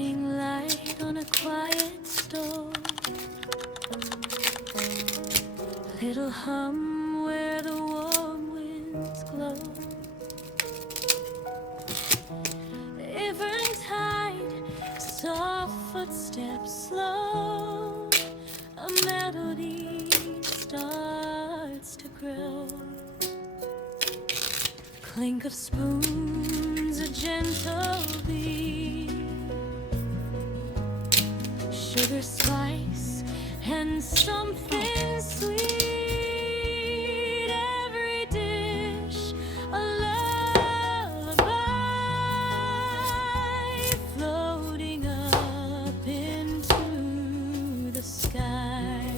Morning light on a quiet stove, little hum where the warm winds glow. Eventide, soft footsteps slow, a melody starts to grow. Clink of spoons, a gentle beat, sugar, spice, and something sweet. Every dish a lullaby, floating up into the sky.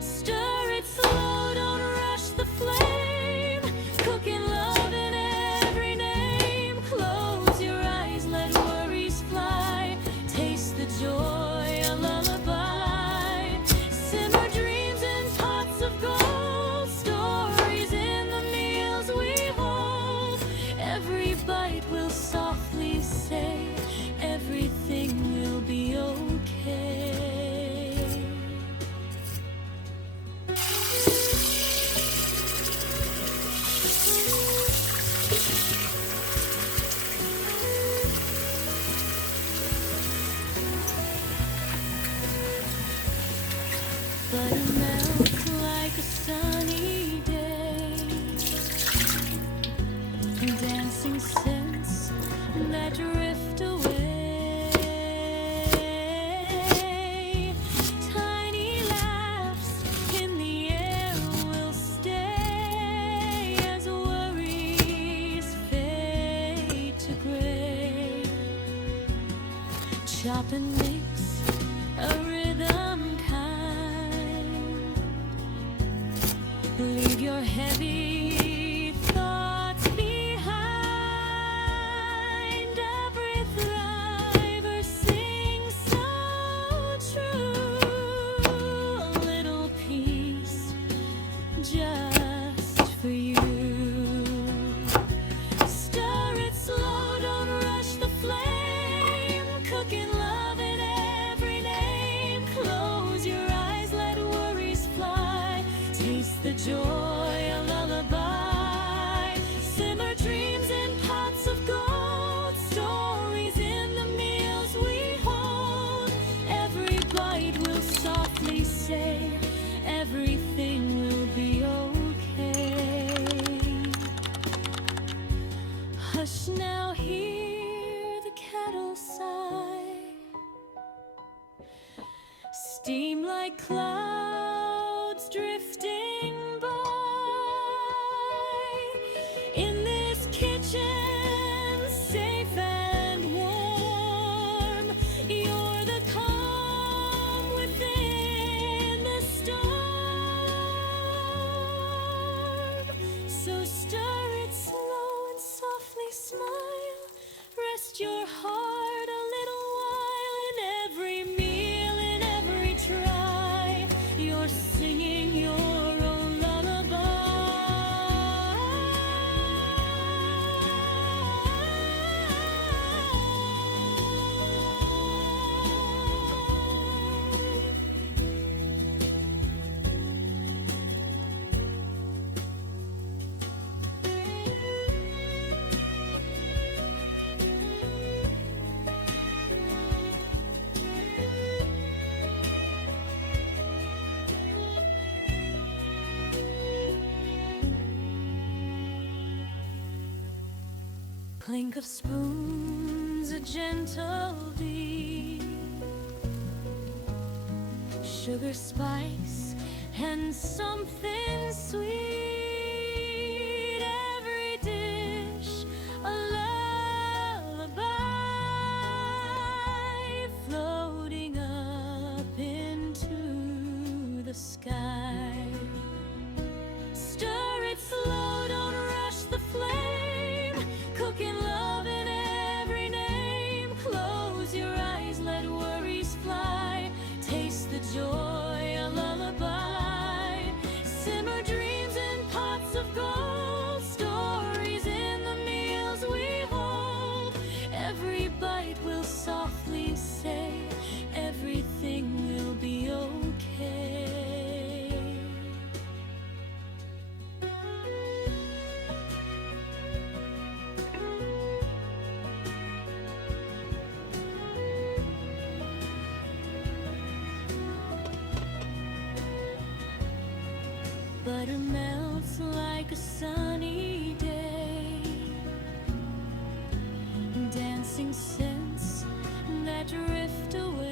Stir it slow, don't rush the flame, cooking love in every name. Close your eyes, let worries fly, taste the joy, a lullaby. Simmer dreams in pots of gold, stories in the meals we hold. Every bite will softly say, everything will be okay. Butter melts like a sunny day, dancing scents that drift away. Tiny laughs in the air will stay as worries fade to gray. Chop and mix a rhythm kind, leave your heavy thoughts behind. Every thriver sings so true, a little peace just for you. Stir it slow, don't rush the flame, cooking love in every name. Close your eyes, let worries fly, taste the joy, a lullaby. Simmer dreams in pots of gold, stories in the meals we hold. Every bite will softly say, everything will be okay. Hush now, hear the kettle sigh, steam like clouds drifting by. In this kitchen, safe and warm, you're the calm within the storm. So stir it slow and softly smile, rest your heart a little while. In every meal, in every try, you're singing your own lullaby. Clink of spoons, a gentle beat, sugar, spice, and something sweet. Every dish a lullaby, floating up into the sky. Stir it slow, don't rush the flame, cooking love in every name. Close your eyes, let worries fly, taste the joy, a lullaby. Simmer dreams in Butter melts like a sunny day. Dancing scents that drift away.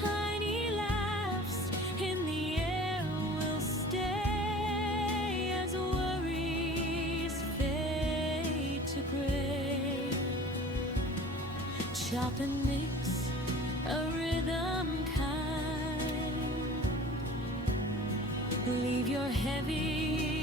Tiny laughs in the air will stay as worries fade to gray. Chop and mix a rhythm kind. Leave your heavy